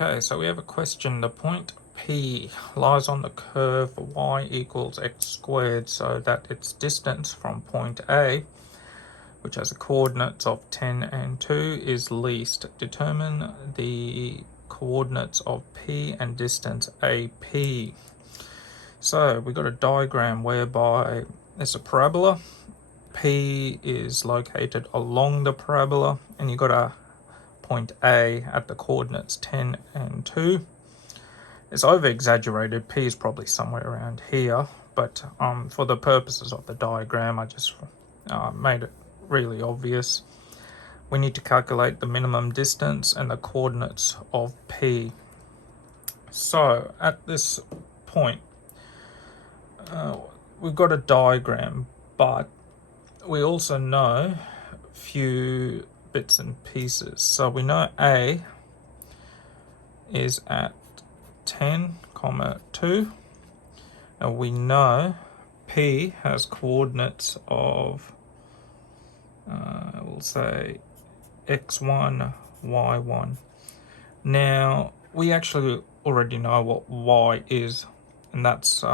Okay, so we have a question. The point P lies on the curve y equals x squared, so that its distance from point A, which has the coordinates of 10 and 2, is least. Determine the coordinates of P and distance AP. So we've got a diagram whereby there's a parabola. P is located along the parabola, and you've got a point A at the coordinates 10 and 2. It's over exaggerated. P is probably somewhere around here, but for the purposes of the diagram, I just made it really obvious. We need to calculate the minimum distance and the coordinates of P. So at this point, we've got a diagram, but we also know a few bits and pieces. So we know A is at 10, 2, and we know P has coordinates of we'll say x1, y1. Now we actually already know what y is, and that's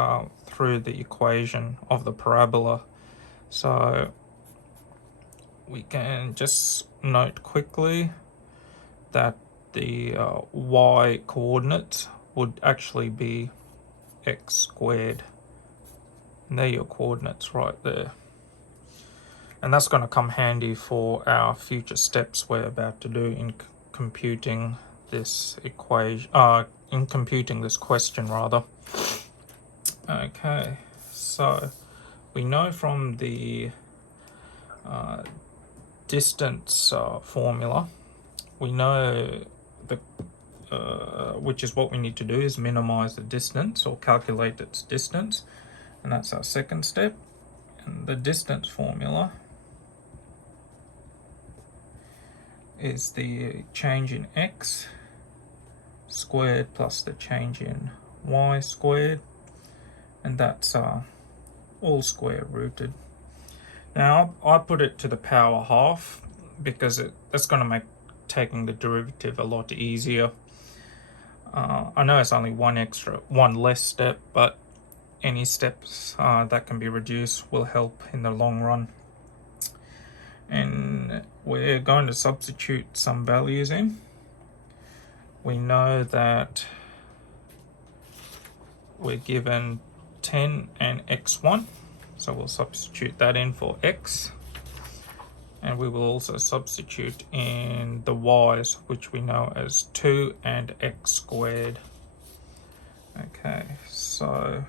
through the equation of the parabola. So we can just note quickly that the y coordinates would actually be x squared. And they're your coordinates right there. And that's going to come handy for our future steps we're about to do in computing this equation, in computing this question rather. Okay, so we know from the distance formula, we know the which is what we need to do, is minimize the distance or calculate its distance, and that's our second step. And the distance formula is the change in x squared plus the change in y squared, and that's all square rooted. Now I put it to the power half because that's going to make taking the derivative a lot easier. I know it's only one less step, but any steps that can be reduced will help in the long run. And we're going to substitute some values in. We know that we're given 10 and x1, so we'll substitute that in for x, and we will also substitute in the y's, which we know as 2 and x squared. Okay, so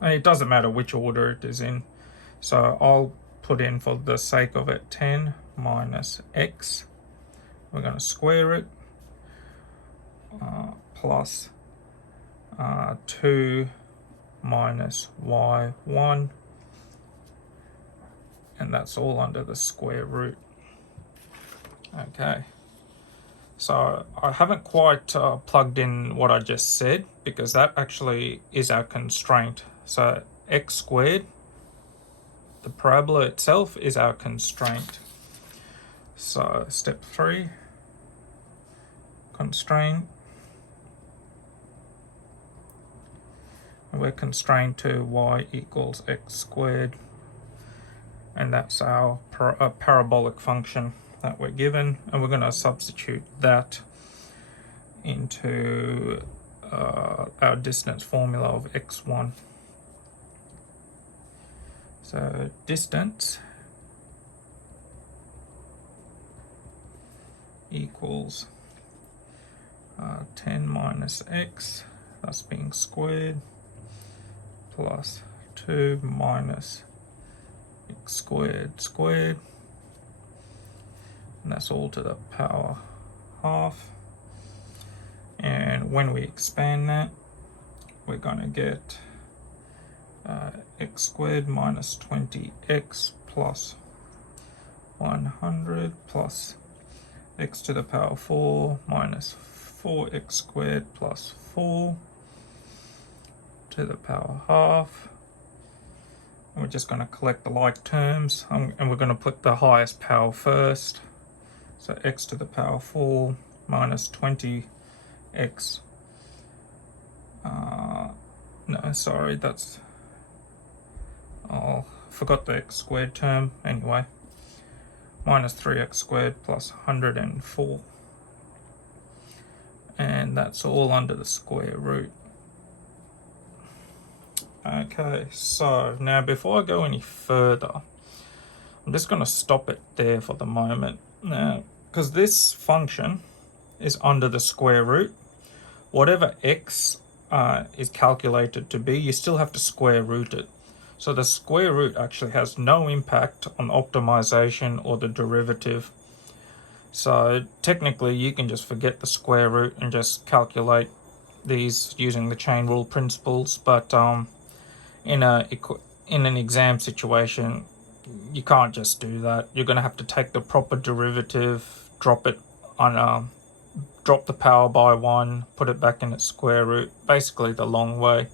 it doesn't matter which order it is in, so I'll put in, for the sake of it, 10 minus x. We're going to square it, plus 2 minus y1, and that's all under the square root. Okay, so I haven't quite plugged in what I just said, because that actually is our constraint. So x squared, the parabola itself, is our constraint. So step 3, constraint. And we're constrained to y equals x squared, and that's our parabolic function that we're given, and we're going to substitute that into our distance formula of x1. So distance equals 10 minus x, that's being squared, plus 2 minus x squared squared, and that's all to the power half. And when we expand that, we're going to get x squared minus 20x plus 100 plus x to the power 4 minus 4x squared plus 4 to the power half. And we're just going to collect the like terms, and we're going to put the highest power first. So x to the power 4 minus 20 x. No, sorry, that's... Oh, forgot the x squared term. Anyway, minus 3x squared plus 104. And that's all under the square root. Okay, so now before I go any further, I'm just going to stop it there for the moment. Now, because this function is under the square root, whatever x is calculated to be, you still have to square root it. So the square root actually has no impact on optimization or the derivative. So technically you can just forget the square root and just calculate these using the chain rule principles, but in an exam situation you can't just do that. You're going to have to take the proper derivative, drop it on drop the power by 1, put it back in its square root, basically the long way.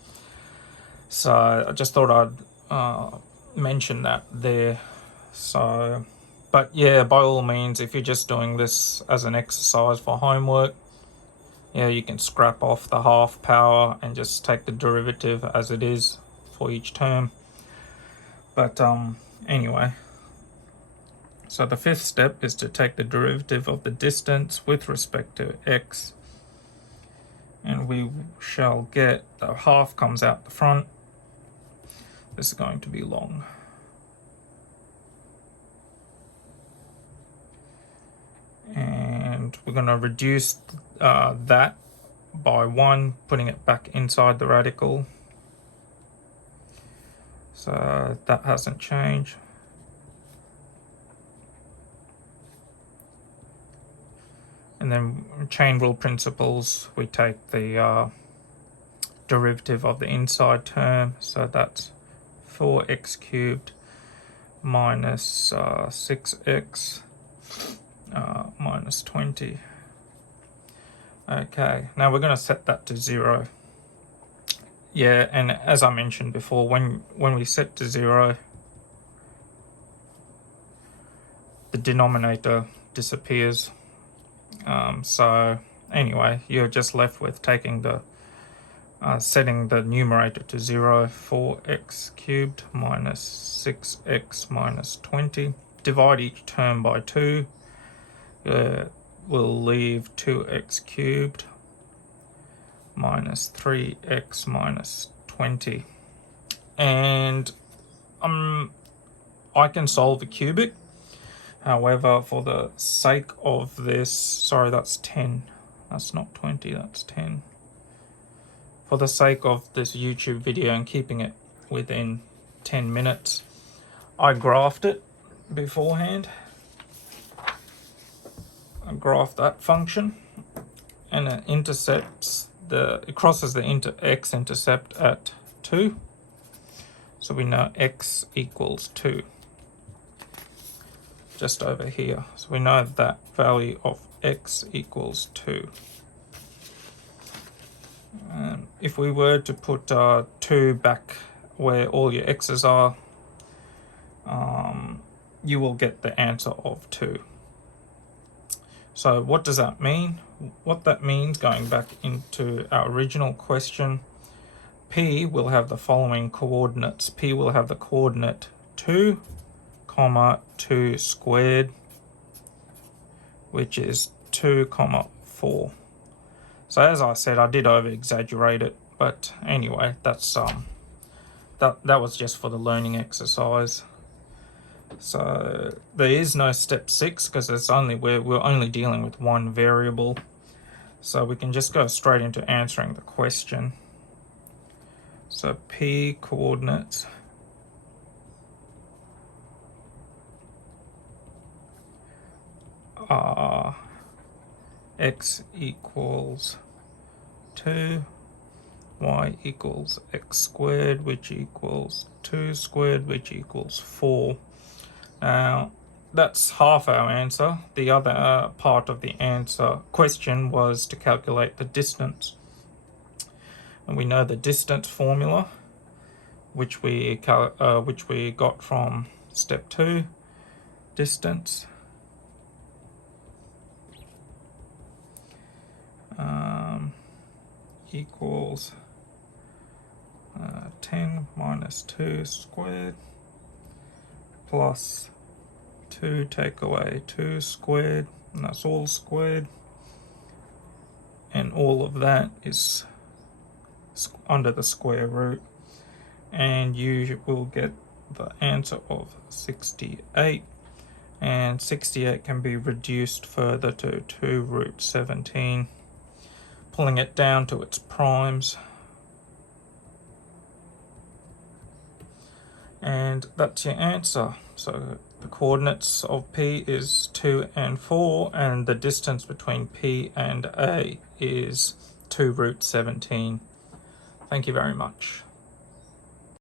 So I just thought I'd mention that there. So, but yeah, by all means, if you're just doing this as an exercise for homework, yeah, you can scrap off the half power and just take the derivative as it is for each term. But anyway, so the fifth step is to take the derivative of the distance with respect to x, and we shall get the half comes out the front. This is going to be long. And we're going to reduce that by 1, putting it back inside the radical. So that hasn't changed. And then chain rule principles, we take the derivative of the inside term. So that's 4x cubed minus 6x minus 20. Okay, now we're going to set that to 0. Yeah, and as I mentioned before, when we set to 0, the denominator disappears. So anyway, you're just left with taking the setting the numerator to 0, 4x cubed minus 6x minus 20. Divide each term by 2. We'll leave 2x cubed minus 3x minus 20. And I can solve a cubic. However, for the sake of this, sorry, that's 10. That's not 20, that's 10. For the sake of this YouTube video and keeping it within 10 minutes, I graphed it beforehand. I graphed that function, and it intercepts it crosses the x-intercept at 2. So we know x equals 2. Just over here. So we know that value of x equals 2. If we were to put 2 back where all your x's are, you will get the answer of 2. So what does that mean? What that means, going back into our original question, P will have the following coordinates. P will have the coordinate 2, 2 squared, which is 2, 4. So as I said, I did over exaggerate it, but anyway, that's that was just for the learning exercise. So there is no step 6 because it's only we're only dealing with one variable. So we can just go straight into answering the question. So P coordinates are x equals 2, y equals x squared, which equals 2 squared, which equals 4. Now, that's half our answer. The other part of the answer question was to calculate the distance. And we know the distance formula, which we got from step 2, distance. equals 10 minus 2 squared plus 2 take away 2 squared, and that's all squared, and all of that is under the square root, and you will get the answer of 68, and 68 can be reduced further to 2 root 17, pulling it down to its primes. And that's your answer. So the coordinates of P is 2 and 4, and the distance between P and A is 2 root 17. Thank you very much.